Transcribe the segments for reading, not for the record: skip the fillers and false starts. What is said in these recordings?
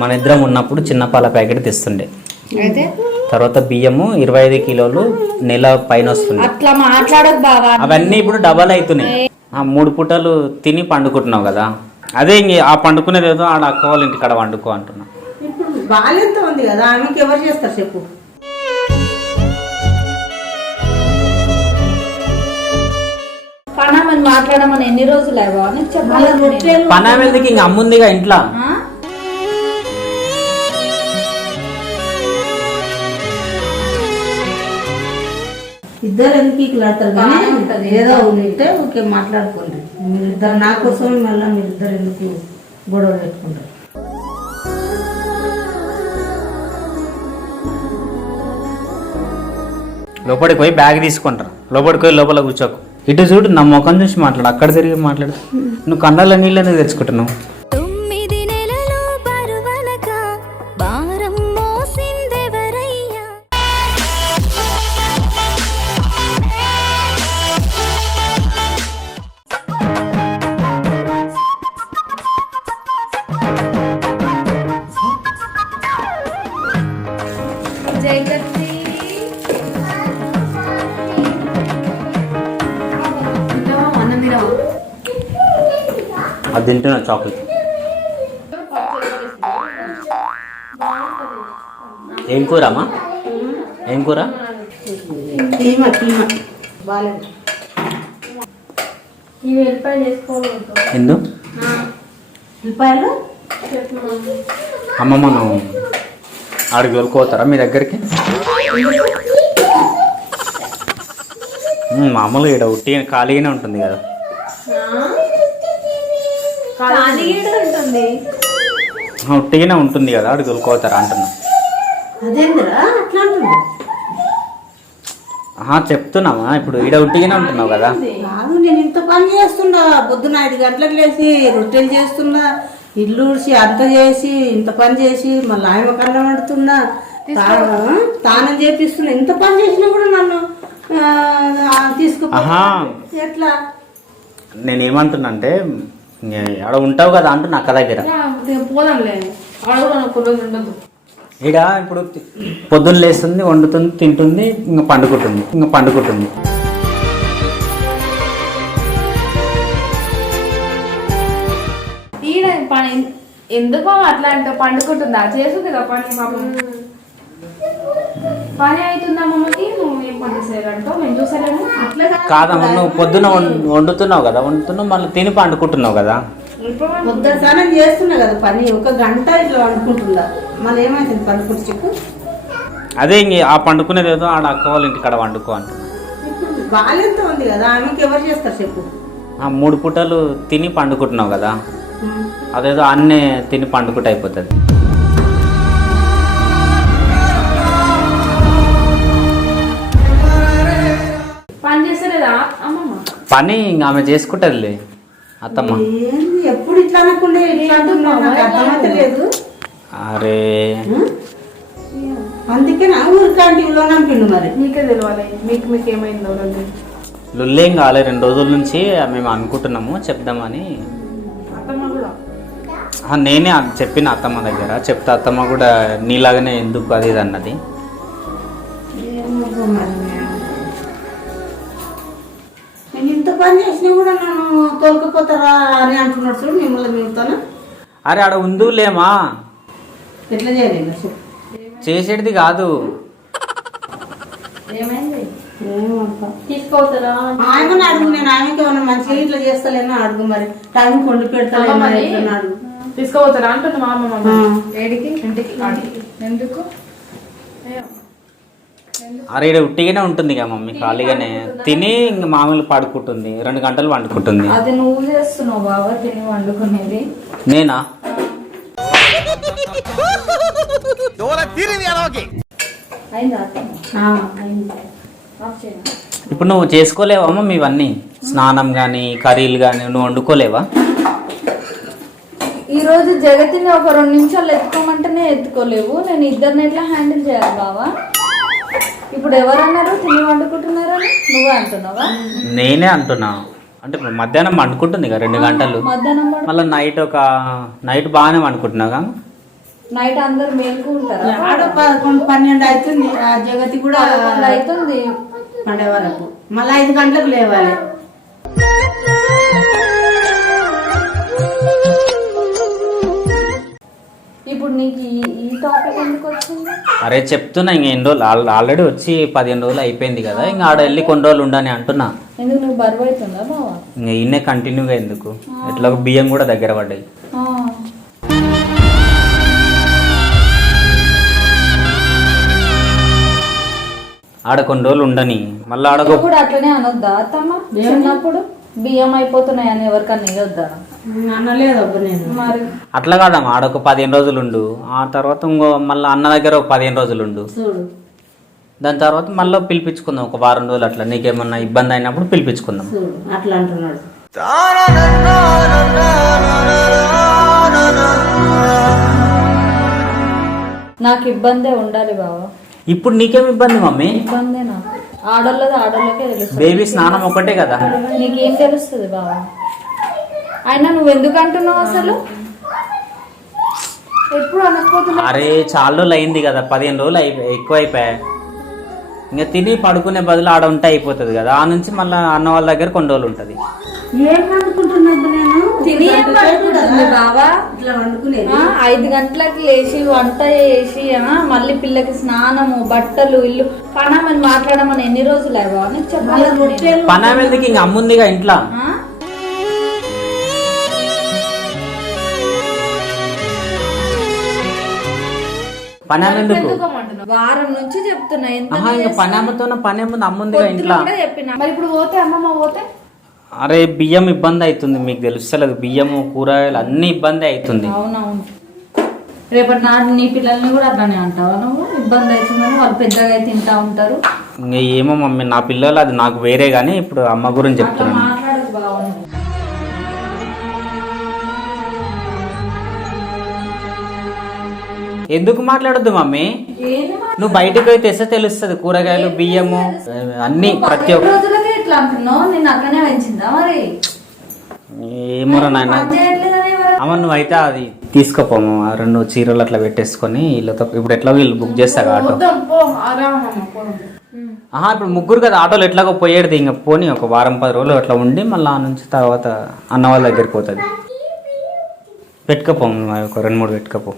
మన ఇద్దరం ఉన్నప్పుడు చిన్న పాల ప్యాకెట్ తెస్తుండే. అయితే తర్వాత బియ్యము 25 కిలోలు నెల పైన వస్తుంది. అట్లా మాట్లాడక బావా, అవన్నీ ఇప్పుడు డబల్ అవుతున్నాయి. 3 పూటలు తిని పండుకుంటున్నావు కదా, అదే ఆ పండుకునేది ఏదో ఆడ అక్క వాళ్ళ ఇంటికాడ వండుకో అంటున్నా. ఇప్పుడు బాల్యంత ఉంది కదా, ఆమెకి ఎవరు చేస్తారు చెప్పు? పనామని మాట్లాడమని ఎన్ని రోజులు అవ్వా నీకు చెప్పాలి. పనామెల్దికి ఇంక అమ్ముందిగా ఇంట్లో. ఇద్దరు ఎందుకు ఈకులాడతారు కానీ ఏదో ఉంటే ఓకే మాట్లాడుకోండి. మీరిద్దరు నా కోసం మళ్ళీ మీరిద్దరు ఎందుకు గొడవ పెట్టుకుంటారు? లోపలికి పోయి బ్యాగ్ తీసుకుంటారు, లోపలికి పోయి లోపల కూర్చోకు. ఇటు చూడు, నా ముఖం చూసి మాట్లాడు, అక్కడ తిరిగి మాట్లాడు. నువ్వు కన్నాల నీళ్ళు ఎందుకు తెచ్చుకుంటున్నావు? అది తింటున్నా చాక్లెట్. ఏం కూర అమ్మా? ఏం కూర? ఎందు అమ్మమ్మ నువ్వు ఆడికి వెళ్ళిపోతారా మీ దగ్గరికి? మామూలుగా ఇక్కడ ఉట్టి ఖాళీగానే ఉంటుంది కదా. ఉట్టిగానే ఉంటుంది కదా, అడిగి వెళ్ళిపోతారా అంటున్నా. చెప్తున్నామా, ఇప్పుడు ఈడ ఉట్టిగానే ఉంటున్నావు కదా. నేను ఇంత పని చేస్తున్నా, పొద్దున 5 గంటలకు లేచి రొట్టెలు చేస్తున్నా, ఇల్లు ఊడ్చి అంత చేసి ఇంత పని చేసి మళ్ళీ ఆయన కన్నం వండుతున్నా, తానం చేపిస్తున్నా. ఇంత పని చేసినా కూడా నన్ను తీసుకుపో ఎట్లా? నేనేమంటున్నా అంటే ఆడ ఉంటావు కదా అంటున్నా అక్క దగ్గర. ఇక ఇప్పుడు పొద్దున్న లేస్తుంది, వండుతుంది, తింటుంది, ఇంకా పండుకుంటుంది. ఈడ పని ఎందుకో అట్లా అంటే పండుకుంటుందా? చేస్తుంది కదా పని. పాపం పని అవుతుందా మమ్మకి? నువ్వు ఏం పని చేయాలంటావు? మేము చూసాలేము. అట్లా కాదమ్మా, నువ్వు పొద్దున వండుతున్నావు కదా, మళ్ళీ తిని పండుకుంటున్నావు కదా. పొద్దున స్నానం చేస్తున్నా కదా, పని 1 గంట ఇట్లా వండుకుంటుందా, మళ్ళీ ఏమైతుంది పండుకుంటు చెప్పు? అదే ఆ పండుకునేది ఏదో ఆడ అక్క వాళ్ళ ఇంటికాడ వండుకో అంటున్నా. ఇప్పుడు బాల్యంత ఉంది కదా, ఆమెకి ఎవరు చేస్తారు చెప్పు? 3 పూటలు తిని పండుకుంటున్నావు కదా, అదేదో అన్నే తిని పండుకుంటే అయిపోతుంది. పని చేస్తలేదా అమ్మమ్మ? పని ఆమె చేసుకుంటదిలే అత్తమ్మ. ఎప్పుడు ఇట్లా అనకుండా ఇట్లా అంటున్నావు, నాకు అర్థమైతే లేదు. అరే అందుకే నా ఊరికాంటిలో నంపిండు. మరి మీకే తెలియాలి, మీకు ఏమైందో. లుల్లేం కాలే, 2 రోజుల నుంచి మేము అనుకుంటున్నాము చెప్దామని. నేనే చెప్పిన అత్తమ్మ దగ్గర చెప్తే అత్తమ్మ కూడా నీలాగానే ఎందుకు అది ఇది అన్నది. నేను ఇంత పని చేసినా కూడా నన్ను తోలుకపోతారా అని అంటున్నాడు చూడు. మిమ్మల్ని మిగతాను అరే ఆడ ఉందులేమా, ఎట్లా చేయలేదు చేసేది కాదు. ఏమైంది? తీసుకోతారా ఆమెను అడుగు. నేను ఆమెకి ఏమన్నా మంచిగా ఇట్లా చేస్తలేనా అడుగు. మరి టైం కొండి పెడతాను అడుగు. తీసుకోపోతారా అంటున్నా మా అమ్మమ్మ. ఏడికి? ఇంటికి. ఎందుకు? అరే ఇక్కడ ఉట్టిగానే ఉంటుంది కదా మమ్మీ, ఖాళీగానే తిని ఇంక మామూలు పడుకుంటుంది, 2 గంటలు వండుకుంటుంది. అది నువ్వు చేస్తున్నావు బాబా, తిని వండుకునేది. నేనా? ఇప్పుడు నువ్వు చేసుకోలేవా మమ్మీ ఇవన్నీ? స్నానం కానీ కర్రీలు కానీ నువ్వు వండుకోలేవా? ఈరోజు జగతిని ఒక 2 నిమిషాలు ఎత్తుకోమంటేనే ఎత్తుకోలేవు. నేను ఇద్దరిని ఎట్లా హ్యాండిల్ చేయాలి బావా? ఇప్పుడు ఎవరన్నారు తిని వండుకుంటున్నారని? నువ్వే అంటున్నావా? నేనే అంటున్నా. అంటే మధ్యాహ్నం వండుకుంటుంది కదా 2 గంటలు, మధ్యాహ్నం మళ్ళీ నైట్ బాగానే వండుకుంటున్నాగా. నైట్ అందరు మేలుకు ఉంటారా? ఆడ 11, 12 అవుతుంది. ఆ జగతి కూడా 11 అవుతుంది పండే వరకు. మళ్ళీ 5 గంటలకు లేవాలి. ఇప్పుడు నీకు ఈ టాపిక్ ఎందుకు వచ్చింది? అరే చెప్తున్నా, ఇంక ఎన్ని రోజులు ఆల్రెడీ వచ్చి 15 రోజులు అయిపోయింది కదా, ఇంకా ఆడ వెళ్ళి కొన్ని రోజులు ఉండని అంటున్నా. ఎందుకు నువ్వు బరువు అవుతుందా బావా? ఇంకా ఈయనే కంటిన్యూగా ఎందుకు, ఎట్లా బియ్యం కూడా దగ్గర పడ్డాయి. ఆడ కొన్ని రోజులు ఉండని మళ్ళీ ఆడకు కూడా అట్లనే అనొద్దా అత్తమ్మ? చిన్నప్పుడు బియ్యం అయిపోతున్నాయి అని ఎవరికన్నా ఇవ్వద్దా? అనలేదు నేను. మరి అట్లా కాదమ్మా, ఆడొక 15 రోజులు ఉండు, ఆ తర్వాత ఇంకో మళ్ళీ అన్న దగ్గర ఒక 15 రోజులు ఉండు, చూడు దాని తర్వాత మళ్ళీ పిలిపించుకుందాం ఒక వారం రోజులు. అట్లా నీకేమన్నా ఇబ్బంది అయినప్పుడు పిలిపించుకుందాం. చూడు అట్లా అంటున్నాడు. నాకు ఇబ్బందే ఉండాలి బావా. ఇప్పుడు నీకేం ఇబ్బంది మమ్మీ? ఇబ్బందే నాకు. ఆడోళ్ళది ఆడోళ్ళకే తెలుస్తుంది. బేబీ స్నానం ఒకటే కదా. నీకేం తెలుస్తుంది బావా? అయినా నువ్వు ఎందుకు అంటున్నావు అసలు? ఎప్పుడు అనకపోతున్నా. అరే చాలా రోజులు అయింది కదా, 15 రోజులు ఎక్కువ అయిపోయాయి. ఇంకా తిని పడుకునే బదులు ఆడ ఉంటే అయిపోతుంది కదా. ఆ నుంచి మళ్ళీ అన్న వాళ్ళ దగ్గర కొన్ని రోజులు ఉంటుంది. ఏం వండుకుంటున్నా నేను? తిని ఏం పడుకుంటుంది బావా? ఇట్లా వండుకునేది. 5 గంటలకు లేచి వంట చేసి మళ్ళీ పిల్లకి స్నానము, బట్టలు, ఇల్లు పనామని మాట్లాడమని ఎన్ని రోజులు బావా? నీకు చెప్పాలి. పనామెల్దికి ఇంక అమ్ముందిగా ఇంట్లో. పనామెందుకు? వారం నుంచి చెప్తున్నా. పనామతో పనేముంది, అమ్ముందిగా ఇంట్లో. చెప్పిన మరి ఇప్పుడు పోతే అమ్మమ్మ పోతే అరే బియ్యం ఇబ్బంది అవుతుంది, మీకు తెలుస్తలేదు. బియ్యము కూరగాయలు అన్ని ఇబ్బంది అవుతుంది. అవునవును. రేపటి నాడు నీ పిల్లల్ని కూడా అట్లానే అంటావా నువ్వు? ఇబ్బంది అవుతుందని వాళ్ళు పెద్దగా తింటా ఉంటారు. ఇంకా ఏమో మమ్మీ, నా పిల్లలు అది నాకు వేరే, కానీ ఇప్పుడు అమ్మ గురించి చెప్తున్నాను. మాట్లాడదు బాగుంది. ఎందుకు మాట్లాడొద్దు మమ్మీ? నువ్వు బయటకు పోయి తెస్తే తెలుస్తుంది. కూరగాయలు, బియ్యము అన్ని ప్రతి ఒక్క రోజులకే ఇట్లా అంటున్నావు. నేను అట్లనే పెంచిందా మరి? ఏమోరా నాయన. అమ్మ నువ్వు అయితే అది తీసుకోపోము, 2 చీరలు అట్లా పెట్టేసుకొని వీళ్ళతో. ఇప్పుడు ఎట్లా వీళ్ళు బుక్ చేస్తా ఆటో. ఇప్పుడు ముగ్గురు కదా ఆటోలు ఎట్లాగో పోయేది. ఇంకా పోనీ ఒక వారం 10 రోజులు అట్లా ఉండి మళ్ళీ ఆ నుంచి తర్వాత అన్న వాళ్ళ దగ్గరికి పోతుంది. పెట్టుకపోము, ఒక 2-3 పెట్టుకపో.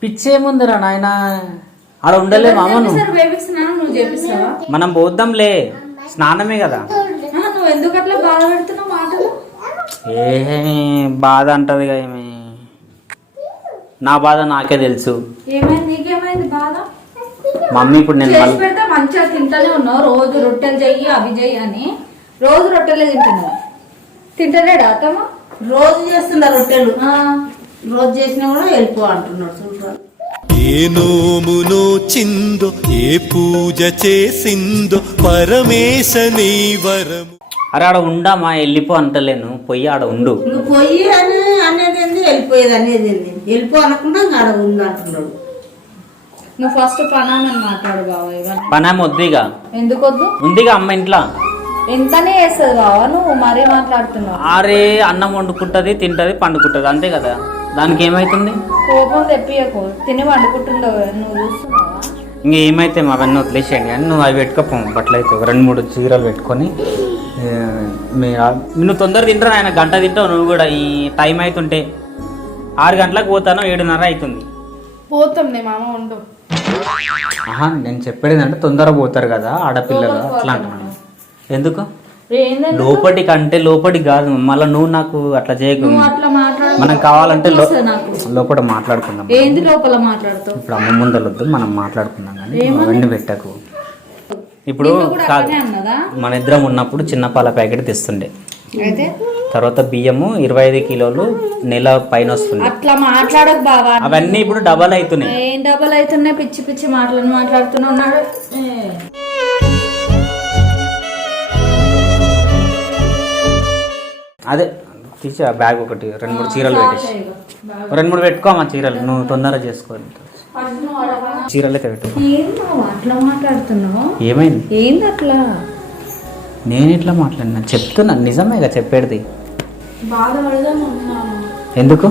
పిచ్చేముందిరా నాయన, ఆడ ఉండలేము. అమ్మను మనం పోద్దాంలే, స్నానమే కదా. నువ్వు ఎందుకు అట్లా బాధ పెడుతున్నావు మాటలు? ఏ బాధ అంటది ఏమి, నా బాధ నాకే తెలుసు. ఏమైంది? నీకేమైంది బాధ? మమ్మీ ఇప్పుడు నేను పెడితే మంచిగా తింటానే ఉన్నావు. రోజు రొట్టెలు చెయ్యి, అవి చెయ్యి అని రోజు రొట్టెలే తింటున్నావు. తింటలేడా అత్తమ్మ? రోజు చేస్తున్నా రొట్టెలు. రోజు చేసినా కూడా వెళ్ళిపో అంటున్నాడు. చూడండి ఏ నోమునో చిందో, ఏ పూజ చేసిందో పరమేశని వరము. అరే ఆడ ఉండమా, వెళ్ళిపో అంటలేను, పొయ్యి ఆడ ఉండు. నువ్వు పొయ్యి అని అనేది ఏంది, వెళ్ళిపోయేది అనేది ఏంది? వెళ్ళిపో అనకుండా ఆడ ఉంది అంటున్నాడు. నువ్వు ఫస్ట్ పనామని మాట్లాడు బావా. పనామ వద్దుగా. ఎందుకు వద్దు? ఉందిగా అమ్మ ఇంట్లో. ఎంతనే వేస్తుంది బావా, నువ్వు మరీ మాట్లాడుతున్నావు. అరే అన్నం వండుకుంటది, తింటది, పండుకుంటది, అంతే కదా. దానికి ఏమైతుంది? కోపం తెప్పియకు. తిని వండుకుంటుందో నువ్వు చూస్తున్నావా? ఇంక ఏమైతే అవన్నీ వదిలేసేయండి. కానీ నువ్వు అవి పెట్టుకోపో, బట్టలు అయితే 2-3 చీరలు పెట్టుకొని. నువ్వు తొందర తింటావు ఆయన, గంట తింటావు నువ్వు కూడా. ఈ టైం అవుతుంటే 6 గంటలకు పోతాను, 7:30 అవుతుంది. పోతాం నే మామ ఉండు. నేను చెప్పేది ఏంటంటే తొందర పోతారు కదా ఆడపిల్లలు, అట్లా అంటున్నాను. ఎందుకు లోపటి కంటే లోపటి కాదు, మళ్ళీ నువ్వు నాకు అట్లా చేయకు. మనం కావాలంటే లోపల మాట్లాడుకుందాం. ఏంది లోపల మాట్లాడుతావు? ఇప్పుడు అమ్మ ముందలొద్దు, మనం మాట్లాడుకుందాం. కానీ అవన్నీ పెట్టకు. ఇప్పుడు కాదు, మన ఇద్దరం ఉన్నప్పుడు చిన్న పాల ప్యాకెట్ తెస్తుండే, తర్వాత బియ్యము 25 కిలోలు నెల పైన వస్తుంది. అట్లా మాట్లాడకు బావా. అవన్నీ ఇప్పుడు డబల్ అవుతున్నాయి. ఏం డబల్ అవుతున్నాయి? పిచ్చి పిచ్చి మాటలను మాట్లాడుతున్నాడు. అదే తీసి ఆ బ్యాగ్ ఒకటి 2-3 చీరలు పెట్టేసి 2-3 పెట్టుకోమా చీరలు. నువ్వు తొందరగా చేసుకోవాలి. చీరలు అయితే పెట్టు. అట్లా మాట్లాడుతున్నావు? ఏమైంది? ఏంది అట్లా? నేను ఎట్లా మాట్లాడినా చెప్తున్నా, నిజమేగా చెప్పేది. బాధపడదాం ఉన్నాను. ఎందుకు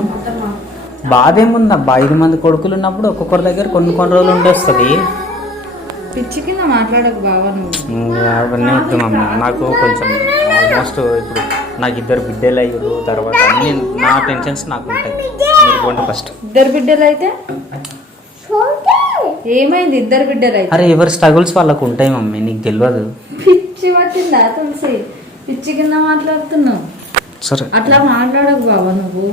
బాధ ఏముందబ్బా? 5 మంది కొడుకులు ఉన్నప్పుడు ఒక్కొక్కరి దగ్గర కొన్ని రోజులు ఉండేస్తుంది. పిచ్చి కింద మాట్లాడకు బావా నువ్వు. అవన్నీ వద్దు మమ్మ. నాకు కొంచెం ఆల్మోస్ట్ ఇప్పుడు నాకు 2 బిడ్డలు అయ్యారు. తర్వాత అన్ని నా టెన్షన్స్ నాకు ఉంటాయి. మీరు పోండి ఫస్ట్. 2 బిడ్డలు అయితే ఏమైంది? 2 బిడ్డలు అయితే అరే ఎవరి స్ట్రగుల్స్ వాళ్ళకు ఉంటాయి మమ్మీ, నీకు తెలియదు. పిచ్చి పట్టిందా తులసి? పిచ్చి కింద మాట్లాడుతున్నావు. సరే అట్లా మాట్లాడకు బావా నువ్వు.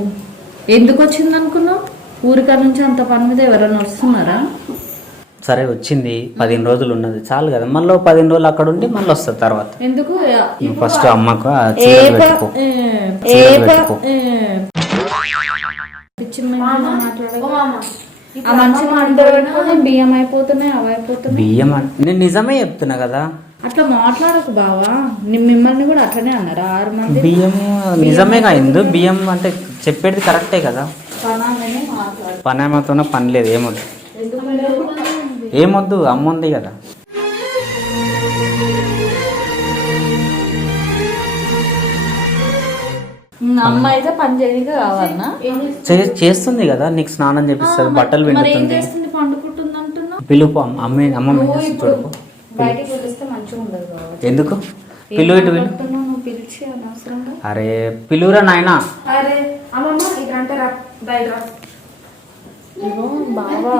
ఎందుకు వచ్చింది అనుకున్నావు? ఊరికా నుంచి అంత పని మీద ఎవరైనా వస్తున్నారా? సరే వచ్చింది, 15 రోజులు ఉన్నది చాలు కదా. మళ్ళీ 15 రోజులు అక్కడ ఉండి మళ్ళీ వస్తుంది తర్వాత. ఎందుకు? ఫస్ట్ అమ్మకు ఆ చీరలు పెట్టుకో. చీరలు పెట్టుకో. పిచ్చి మాట్లాడకు. ఆ మనిషి మాట్లాడుకొని బియ్యం అయిపోతున్నాయి, అవి అయిపోతున్నాయి. బియ్యం నేను నిజమే చెప్తున్నా కదా. అట్లా మాట్లాడకు బావా. మిమ్మల్ని కూడా అట్లనే అన్నారా 6 మంది? బియ్యం నిజమేగా. ఎందు బియ్యం అంటే చెప్పేది కరెక్టే కదా. పని ఏమవుతున్నా పని లేదు. ఏమొద్దు అమ్మ ఉంది కదా. అమ్మ అయితే పని చేయడానికి కావాలన్నా? చేస్తుంది కదా, నీకు స్నానం చేపిస్తుంది, బట్టలు పిండుతుంది, పండుకుంటుంది అంటున్నా. పిలుపు అమ్మ చూడు. బయటకు పిలిస్తే మంచిగా ఉండదు బావ. ఎందుకు పిలువు? ఇటు నువ్వు పిలిచి అనవసరంగా. అరే పిలువురా నాయనా. అరే అమ్మమ్మ ఇదంటే బావా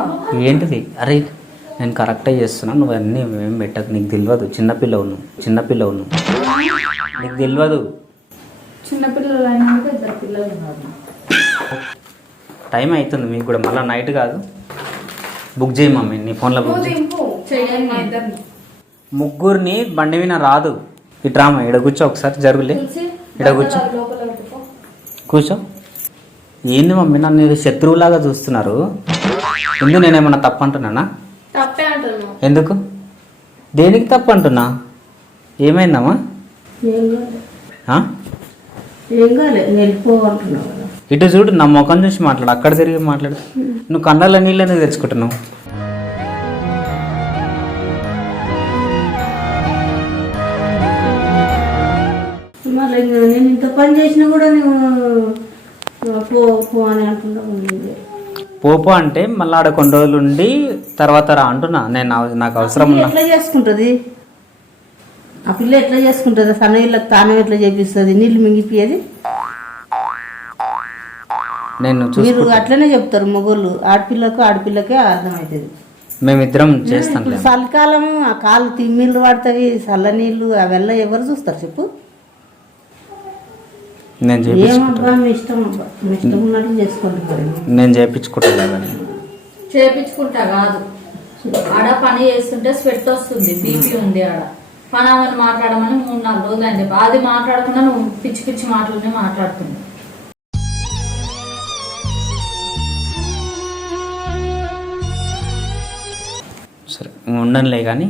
ఏంటిది? అరే నేను కరెక్టే చేస్తున్నా, నువ్వు అన్నీ ఏం పెట్టకు. నీకు తెలియదు, చిన్నపిల్లవు నువ్వు నీకు తెలియదు. చిన్నపిల్లలు అయినా 2 పిల్లలు ఉన్నారు. టైం అవుతుంది మీకు కూడా. మళ్ళీ నైట్ కాదు, బుక్ చేయి మమ్మీ. నీ ఫోన్లో బుక్ చేయి. ముగ్గురిని బండి విన రాదు. ఇట్రామా, ఇక్కడ కూర్చో ఒకసారి. జరుగులే, ఇక్కడ కూర్చో. కూర్చో. ఏంది మమ్మీ నన్ను శత్రువులాగా చూస్తున్నారు? ఎందుకు నేనేమన్నా తప్పు అంటున్నానా? తప్పే అంటున్నావు. ఎందుకు? దేనికి తప్పు అంటున్నా? ఏమైందమ్మా? ఏం కాలేదు, వెళ్ళిపోవాలంటున్నావు కదా. ఇటు చూడు, నా ముఖం చూసి మాట్లాడు, అక్కడ తిరిగి మాట్లాడు. నువ్వు కళ్ళల్లో నీళ్ళు ఎందుకు తెచ్చుకుంటున్నావు? మళ్ళీ నేను ఇంత పని చేసినా కూడా నువ్వు పో అని అంటున్నావు. పోపో అంటే మళ్ళీ ఆడ కొన్ని రోజులు ఉండి తర్వాత రా అంటున్నా. నాకు అవసరం ఉన్నా. ఎట్లా చేసుకుంటుంది ఆ పిల్ల? ఎట్లా చేసుకుంటుంది? సన్నగిళ్ళకి తానం ఎట్లా చేపిస్తుంది? నీళ్ళు మింగిపోయేది. మీరు అట్లనే చెప్తారు మొగోళ్ళు. ఆడపిల్లకే అర్థమవుతుంది. మేమిద్దరం చేస్తాం. చలికాలం ఆ కాళ్ళు తిమ్మిళ్ళు పడతాయి, చల్ల నీళ్ళు అవెల్ల ఎవరు చూస్తారు చెప్పు? ఏమబ్బా మీ ఇష్టం, అబ్బా మీ ఇష్టం ఉన్నట్లు చేసుకుంటారు. నేను చేయించుకుంటా. చేపించుకుంటా కాదు, ఆడ పని చేస్తుంటే స్వెట్ వస్తుంది, బీపీ ఉంది ఆడ. పని అవన్నీ మాట్లాడమని 3-4 రోజులు అని చెప్పి అది మాట్లాడకుండా నువ్వు పిచ్చి పిచ్చి మాటలనే మాట్లాడుతుంది. సరే ఉండనులే కానీ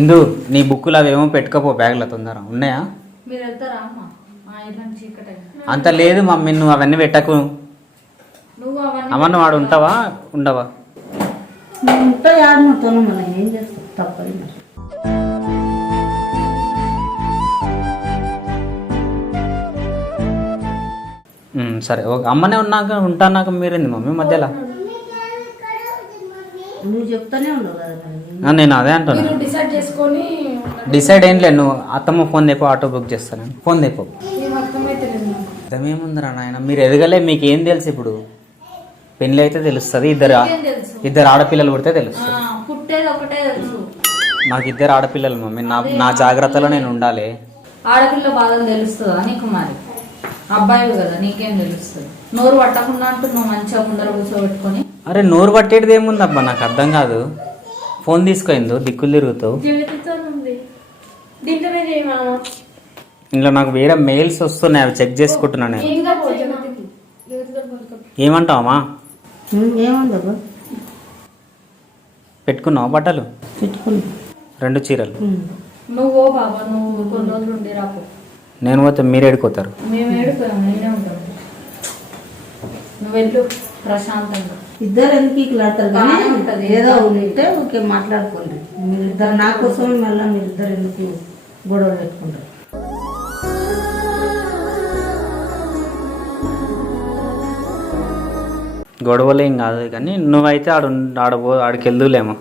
ఇందు, నీ బుక్కులు అవేమో పెట్టుకపో బ్యాగ్లో. తొందర ఉన్నాయా? మీరు వెళ్తారా అమ్మ? అంత లేదు మమ్మీ, నువ్వు అవన్నీ పెట్టకు. అమ్మ నువ్వు వాడు ఉంటావా ఉండవా? ఉంటాయి ఆడమతోనే, మనం ఏం చేస్తాం, తప్పదు. సరే ఓకే. అమ్మనే ఉంటాక మీరేంది మమ్మీ మధ్యలో? నువ్వు చెప్తానే ఉండవు కదా. నేను అదే అంటున్నా. డిసైడ్ ఏం లేదు. నువ్వు అత్తమ్మ ఫోన్ తెపో, ఆటో బుక్ చేస్తాను. ఫోన్ తెపో. అర్థమేముందిరా నాయన, మీరు ఎదగలే, మీకు ఏం తెలుసు? ఇప్పుడు పెళ్ళి అయితే తెలుస్తుంది. ఇద్దరు ఆడపిల్లలు పుడితే తెలుస్తుంది. నాకు 2 ఆడపిల్లలు మమ్మీ. నా జాగ్రత్తలో నేను ఉండాలి. ఆడపిల్ల బాధలు తెలుస్తుందా నీకు? మరి అబ్బాయి కదా, నీకేం తెలుస్తుంది? నోరు పట్టకుండా అంటున్నావు మంచిగా ముందర కూర్చోబెట్టుకొని. అరే నోరు పట్టేది ఏముంది అబ్బా, నాకు అర్థం కాదు. ఫోన్ తీసుకోయిందో దిక్కులు తిరుగుతావు. ఇంట్లో నాకు వేరే మెయిల్స్ వస్తున్నాయి, అవి చెక్ చేసుకుంటున్నాను నేను. ఏమంటావమ్మా? పెట్టుకున్నావు బట్టలు? 2 చీరలు. నువ్వు బాబా నువ్వు కొన్ని రోజులు ఉండి రాకు. నేను పోతే మీరు ఏడుకోతారు. మేము ఏడుకోయాము, నేనే ఉంటాను. నువ్వు వెళ్ళు ప్రశాంతంగా. ఇద్దరు ఎందుకు ఈకులాడతారు కానీ ఏదో ఉంటే ఓకే మాట్లాడుకోండి. మీరిద్దరు నా కోసం మళ్ళీ మీరిద్దరు ఎందుకు గొడవలు పెట్టుకుంటారు. గొడవలు ఏం కాదు కానీ నువ్వైతే ఆడికి వెళ్దులేమో.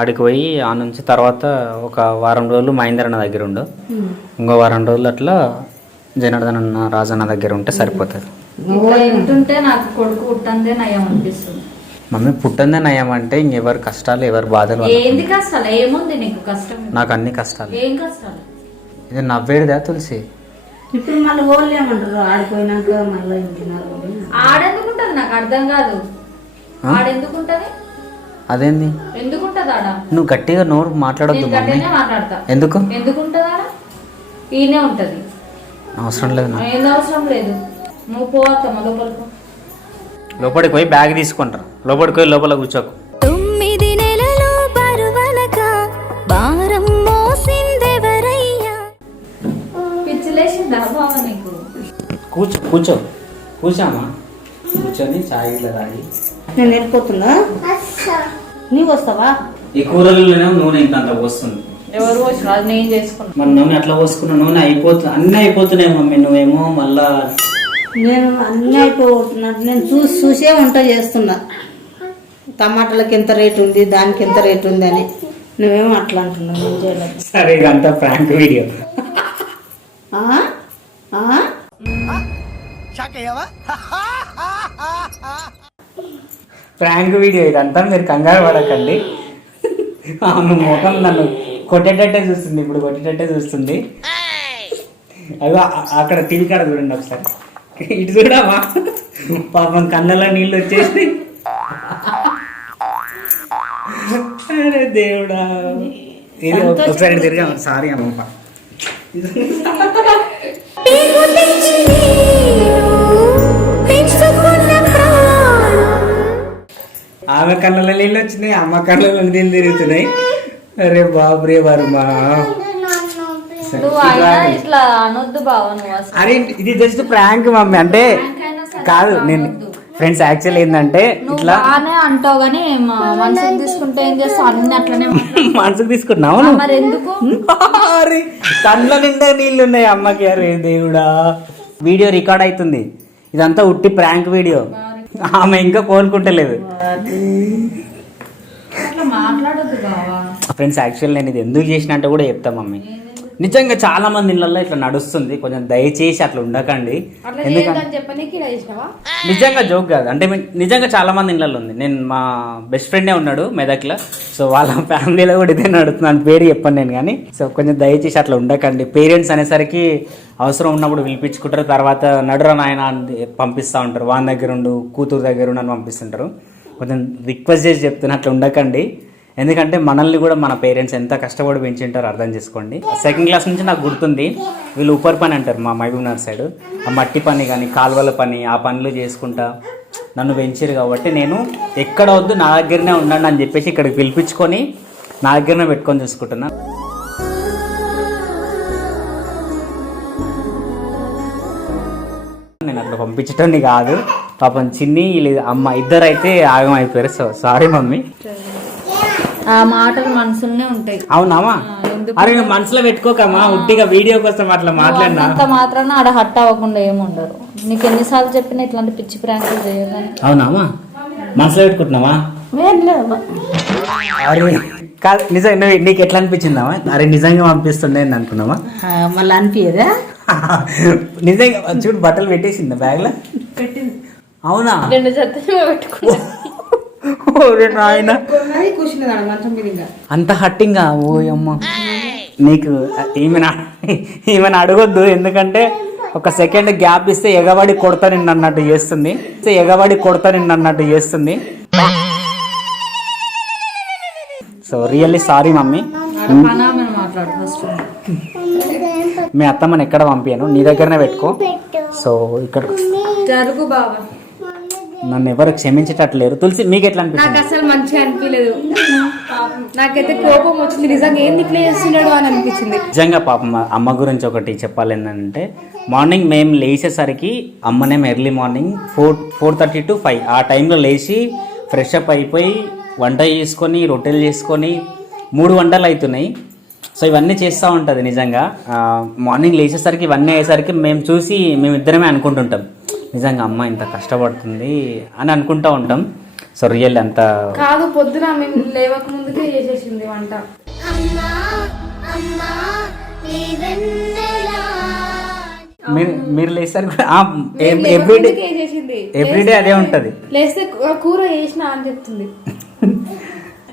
ఆడికి పోయి ఆ నుంచి తర్వాత ఒక వారం రోజులు మహేందర్ అన్న దగ్గర ఉండు, ఇంకో వారం రోజులు అట్లా జనార్దన్ అన్న రాజన్న దగ్గర ఉంటే సరిపోతుంది. ఇట్లా వింటుంటే నాకు కొడుకు పుట్టందే నయం అనిపిస్తుంది. మమ్మీ పుట్టందే నయం అంటే ఇంకెవరు కష్టాలు ఎవరు బాధలు ఏంది కష్టాలు? ఏముంది నీకు కష్టం? నాకు అన్ని కష్టాలు. ఏం కష్టాలు? ఇది నవ్వేడిదా తులసి? ఇప్పుడు మళ్ళీ వాళ్ళు ఏమంటారు ఆడిపోయినాక మళ్ళీ ఇంటినారు. ఆడెందుకుంటది నాకు అర్థం కాదు. ఆడెందుకుంటది? అదేంది ఎందుకుంటది ఆడ? నువ్వు గట్టిగా నోరు మాట్లాడొద్దు నేను మమ్మీ. గట్టిగానే మాట్లాడతా. ఎందుకు? ఎందుకుంటది ఆడ? ఈయనే ఉంటది. అవసరం లేదు నాకు. ఏం అవసరం లేదు. నువ్వు పోవత్తమ్మా లోపలికి. లోపలికి పోయి బ్యాగ్ తీసుకుంటారు. లోపలికి పోయి లోపల కూర్చోకు. 9 నెలలు బరువనక భారం మోసిందెవరయ్యా. పిచ్చిలేసిందా బావ నీకు? కూర్చోమ్మా. కూర్చొని చాయ్ ఇట్లా తాగి. నేను వెళ్ళిపోతున్నా, నీవు వస్తావా? ఈ కూరలోనే నూనె ఇంత పోస్తుంది. ఎవరు వచ్చిన అది నేను చేసుకున్నా. మన నూనె అట్లా పోసుకున్న నూనె అన్నీ అయిపోతున్నాయి మమ్మీ. నువ్వేమో మళ్ళా నేను అన్నీ అయిపోతున్నట్టు నేను చూసే వంట చేస్తున్నా. టమాటాలకి ఎంత రేటు ఉంది, దానికి ఎంత రేటు ఉంది అని. నువ్వేమో అట్లా అంటున్నావు. ఏం చేయలేదు. సరే ఇదంతా ప్రాంక్ వీడియో. ప్రాంక్ వీడియో ఇదంతా, మీరు కంగారు పడకండి. ఆమె ముఖం నన్ను కొట్టేటట్టే చూస్తుంది, ఇప్పుడు కొట్టేటట్టే చూస్తుంది. అవి అక్కడ టీవీ కాడ చూడండి ఒకసారి. ఇటు చూడమా, పాపం కళ్ళలో నీళ్ళు వచ్చేసి. అరే దేవుడా, ఇది ఒకసారి తిరిగా. సారీ అమ్మ. నీకు తెచ్చి నేను పెంచుకున్న ప్రాణం. ఆమె కళ్ళలో నీళ్ళు వచ్చినాయి, అమ్మ కళ్ళలో నీళ్ళు తిరుగుతున్నాయి. అరే బాబురే వర్మ. నువ్వు అయినా ఇట్లా అనొద్దు బావ. నువ్వు అసలు అరే ఇది జస్ట్ ప్రాంక్ మమ్మీ. అంటే కాదు, నేను ఫ్రెండ్స్ యాక్చువల్ ఏంటంటే నువ్వు ఇట్లా బాగానే అంటావు కానీ మనసుకు తీసుకుంటే ఏం చేస్తావు? అన్ని అట్లనే మనసుకు తీసుకున్నావు. మరి ఎందుకు? అరే కళ్ళ నిండా నీళ్ళు ఉన్నాయి అమ్మకి. అరే దేవుడా, వీడియో రికార్డ్ అవుతుంది. ఇదంతా ఉట్టి ప్రాంక్ వీడియో. ఆమె ఇంకా కోలుకుంటలేదు. అట్లా మాట్లాడొద్దు బావా. ఫ్రెండ్స్ యాక్చువల్ నేను ఇది ఎందుకు చేసిన అంటే కూడా చెప్తా మమ్మీ. నిజంగా చాలా మంది ఇళ్ళల్లో ఇట్లా నడుస్తుంది. కొంచెం దయచేసి అట్లా ఉండకండి. నిజంగా జోక్ కాదు. అంటే నిజంగా చాలా మంది ఇళ్ళల్లో ఉంది. నేను మా బెస్ట్ ఫ్రెండే ఉన్నాడు మెదక్లో. సో వాళ్ళ ఫ్యామిలీలో కూడా ఇదే నడుస్తుంది. పేరు చెప్పాను నేను కానీ. సో కొంచెం దయచేసి అట్లా ఉండకండి. పేరెంట్స్ అనేసరికి అవసరం ఉన్నప్పుడు పిలిపించుకుంటారు, తర్వాత నడురా నాయన పంపిస్తూ ఉంటారు. వాని దగ్గర ఉండు, కూతురు దగ్గర ఉండు అని పంపిస్తుంటారు. కొంచెం రిక్వెస్ట్ చేసి చెప్తున్నా అట్లా ఉండకండి. ఎందుకంటే మనల్ని కూడా మన పేరెంట్స్ ఎంత కష్టపడి పెంచుంటారో అర్థం చేసుకోండి. సెకండ్ క్లాస్ నుంచి నాకు గుర్తుంది, వీళ్ళు ఉప్పర్ పని అంటారు మా మహబూబ్నగర్ సైడ్. ఆ మట్టి పని కానీ కాలువల పని, ఆ పనులు చేసుకుంటా నన్ను పెంచారు. కాబట్టి నేను ఎక్కడ వద్దు నా దగ్గరనే ఉండండి అని చెప్పేసి ఇక్కడికి పిలిపించుకొని నా దగ్గరనే పెట్టుకొని చూసుకుంటున్నా. నేను అట్లా పంపించటం కాదు. పాపం చిన్ని అమ్మ ఇద్దరు అయితే ఆగం అయిపోయారు. So sorry mummy. ఆ మాటలు మనసులోనే ఉంటాయి. అవునామా? అరే నువ్వు మనసులో పెట్టుకోకమ్మా, ఉట్టిగా వీడియో కోసం అట్లా మాట్లాడినా. అంత మాత్రాన ఆడ హట్ అవ్వకుండా ఏముండరు. నీకు ఎన్నిసార్లు చెప్పినా ఇట్లాంటి పిచ్చి ప్రాంకులు చేయదని. అవునామా? మనసులో పెట్టుకుంటున్నావా? అరే కాదు, నిజంగా నీకు ఎట్లా అనిపించిందామా? అరే నిజంగా పంపిస్తుండే అనుకున్నావా? మళ్ళీ అనిపించదా? నిజంగా చూడు బట్టలు పెట్టేసిందా బ్యాగ్ లో? పెట్టింది. అవునా? 2 జతలు పెట్టుకున్నా. అంత హట్టింగా? ఓ అమ్మ, నీకు ఈమెను అడగొద్దు. ఎందుకంటే ఒక సెకండ్ గ్యాప్ ఇస్తే ఎగబడి కొడతా నిన్ను అన్నట్టు చేస్తుంది. So really sorry mummy. మీ అత్తమ్మని ఎక్కడ పంపాను, నీ దగ్గరనే పెట్టుకో. సో ఇక్కడ జరుగు బాబా. నన్ను ఎవరు క్షమించేటట్లేరు. తులసి మీకు ఎట్లా అనిపిస్తుంది? నాకు అసలు మంచిగా అనిపించలేదు. నాకైతే కోపం వచ్చింది. నిజంగా ఏం ఇట్లా చేస్తున్నాడు అని అనిపించింది. నిజంగా పాపం అమ్మ గురించి ఒకటి చెప్పాలి ఏంటంటే, మార్నింగ్ మేము లేచేసరికి అమ్మనేమో ఎర్లీ మార్నింగ్ 4:30 to 5 ఆ టైంలో లేచి ఫ్రెష్ అప్ అయిపోయి వంట చేసుకొని రొట్టెలు చేసుకొని 3 వంటలు అవుతున్నాయి. సో ఇవన్నీ చేస్తూ ఉంటుంది నిజంగా. మార్నింగ్ లేచేసరికి ఇవన్నీ అయ్యేసరికి మేము చూసి మేమిద్దరమే అనుకుంటుంటాం, నిజంగా అమ్మ ఇంత కష్టపడుతుంది అని అనుకుంటూ ఉంటాం. సో రియల్ అంత కాదు, పొద్దున మేము లేవక ముందుకే చేసేసింది వంట. మీరు లేస్తారు ఎవ్రీడే అదే ఉంటుంది. లేస్తే కూర చేసిన అని చెప్తుంది.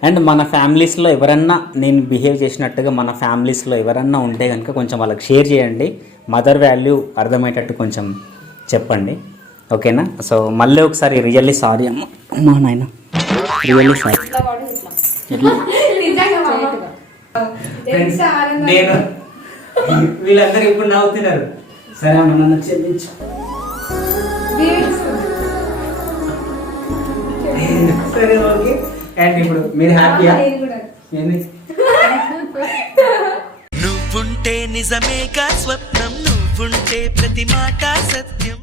అండ్ మన ఫ్యామిలీస్లో ఎవరన్నా నేను బిహేవ్ చేసినట్టుగా మన ఫ్యామిలీస్లో ఎవరన్నా ఉంటే కనుక కొంచెం వాళ్ళకి షేర్ చేయండి. మదర్ వాల్యూ అర్థమయ్యేటట్టు కొంచెం చెప్పండి, ఓకేనా? సో మళ్ళీ ఒకసారి రియల్లీ సారీ అమ్మ, అమ్మా నాయన రియల్లీ సారీ. నేను వీళ్ళందరూ ఇప్పుడు నవ్వుతున్నారు. సరే అమ్మ, నన్ను క్షమించు. సరే ఓకే. అండ్ ఇప్పుడు మీరు హ్యాపీయా? నువ్వుంటే నిజమేగా స్వప్నం, నువ్వుంటే ప్రతి మాట సత్యం.